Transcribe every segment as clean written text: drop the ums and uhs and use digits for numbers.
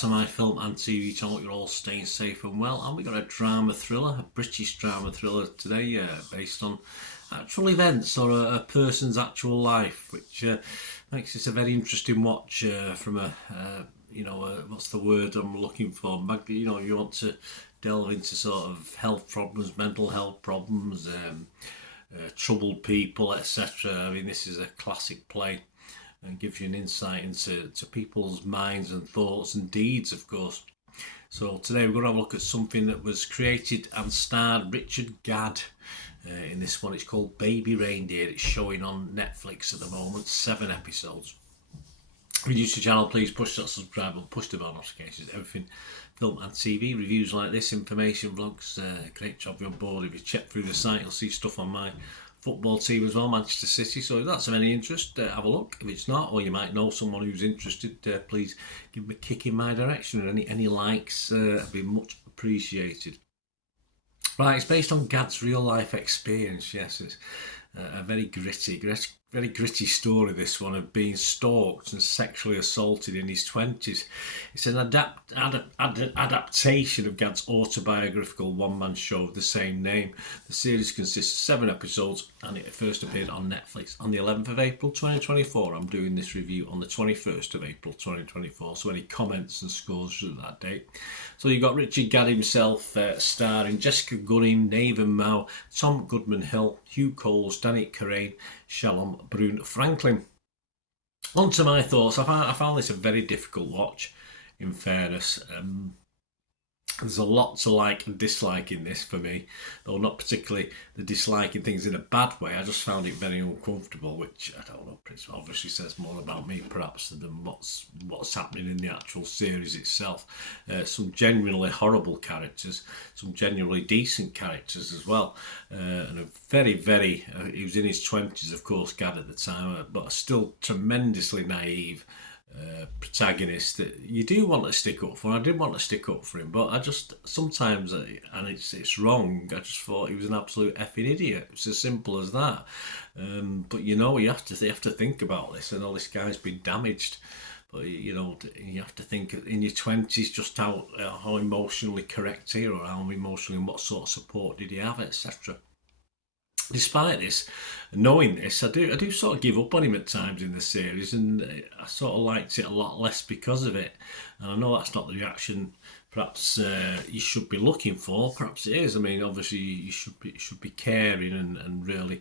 to my film and TV channel. You're all staying safe and well. And we got a drama thriller, a British drama thriller today, based on actual events or a person's actual life, which makes this a very interesting watch from a what's the word I'm looking for? You want to delve into sort of health problems, mental health problems, troubled people, etc. I mean, this is a classic play and gives you an insight into people's minds and thoughts and deeds, of course. So today we're going to have a look at something that was created and starred Richard Gadd in this one. It's called Baby Reindeer. It's showing on Netflix at the moment, 7 episodes. If you're new to the channel, please push that subscribe button, push the bell notifications, everything film and TV, reviews like this, information, vlogs, great job you're on board. If you check through the site, you'll see stuff on my football team as well, Manchester City. So if that's of any interest, have a look. If it's not, or you might know someone who's interested, please give them a kick in my direction. Any likes have been much appreciated. Right, it's based on Gadd's real life experience. Yes, it's a very gritty story, this one, of being stalked and sexually assaulted in his 20s. It's an adaptation of Gadd's autobiographical one-man show of the same name. The series consists of 7 episodes and it first appeared on Netflix on the 11th of April 2024. I'm doing this review on the 21st of April 2024, so any comments and scores at that date. So you've got Richard Gadd himself starring Jessica Gunning, Nathan Mao, Tom Goodman-Hill, Hugh Coles, Danny Carrane, Shalom Brune Franklin. On to my thoughts. I found this a very difficult watch, in fairness. There's a lot to like and dislike in this for me, though not particularly the disliking things in a bad way. I just found it very uncomfortable, which I don't know, obviously says more about me perhaps than what's happening in the actual series itself. Some genuinely horrible characters, some genuinely decent characters as well, and a very he was in his 20s, of course, Gadd at the time, but still tremendously naive protagonist that you do want to stick up for. I did want to stick up for him, but I just sometimes, and it's wrong, I just thought he was an absolute effing idiot. It's as simple as that. But you have to think about this. I know this guy's been damaged, but you have to think in your 20s just how emotionally correct he, or how emotionally, and what sort of support did he have, etc. Despite this, knowing this, I do sort of give up on him at times in the series, and I sort of liked it a lot less because of it. And I know that's not the reaction perhaps you should be looking for. Perhaps it is. I mean, obviously you should be caring and really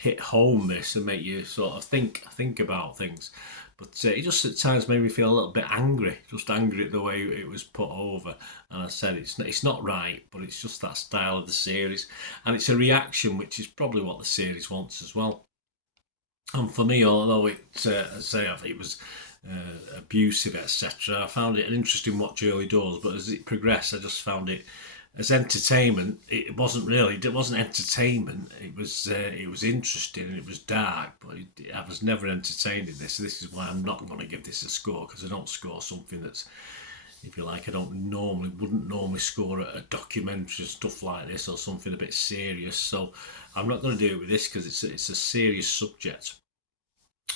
hit home this and make you sort of think about things. But it just at times made me feel a little bit angry, just angry at the way it was put over. And I said it's not right, but it's just that style of the series. And it's a reaction, which is probably what the series wants as well. And for me, although it was abusive, etc., I found it an interesting watch early doors. But as it progressed, I just found it, as entertainment, it wasn't entertainment. It was interesting and it was dark, but I was never entertained in this. This is why I'm not going to give this a score, because I don't score something that's, if you like, wouldn't normally score a documentary, stuff like this, or something a bit serious. So I'm not going to do it with this, because it's a serious subject.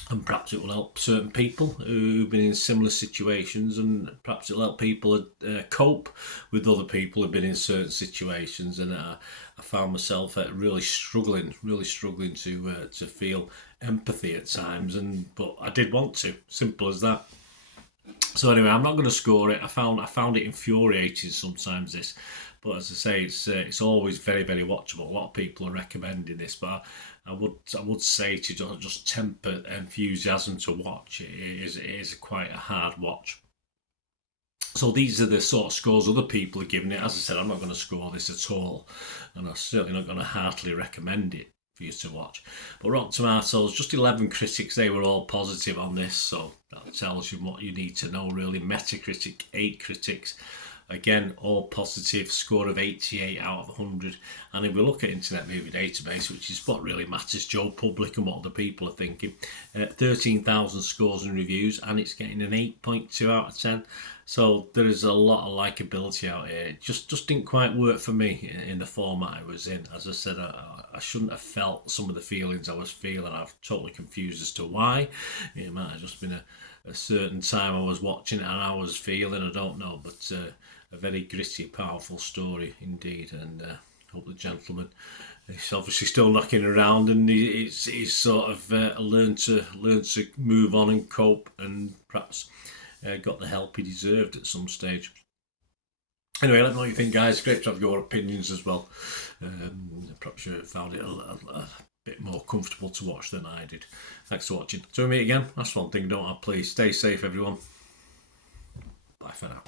And perhaps it will help certain people who've been in similar situations, and perhaps it'll help people cope with other people who've been in certain situations. And I found myself really struggling to feel empathy at times, but I did want to. Simple as that. So anyway, I'm not going to score it. I found it infuriating sometimes, this. But as I say, it's always very, very watchable. A lot of people are recommending this, but I would say to just temper enthusiasm to watch. It is quite a hard watch. So these are the sort of scores other people are giving it. As I said, I'm not going to score this at all, and I'm certainly not going to heartily recommend it for you to watch. But Rotten Tomatoes, just 11 critics, they were all positive on this, so that tells you what you need to know, really. Metacritic, 8 critics. Again, all positive, score of 88 out of 100. And if we look at Internet Movie Database, which is what really matters, Joe Public and what other people are thinking, 13,000 scores and reviews, and it's getting an 8.2 out of 10. So there is a lot of likability out here. It just didn't quite work for me in the format I was in. As I said, I shouldn't have felt some of the feelings I was feeling. I'm totally confused as to why. It might have just been a certain time I was watching it and I was feeling, I don't know, but a very gritty, powerful story indeed. And hope the gentleman is obviously still knocking around, and he's sort of learned to move on and cope, and perhaps got the help he deserved at some stage. Anyway, let me know what you think, guys. Great to have your opinions as well. Perhaps you found it a bit more comfortable to watch than I did. Thanks for watching. Till we meet again, that's one thing, don't I? Please stay safe, everyone. Bye for now.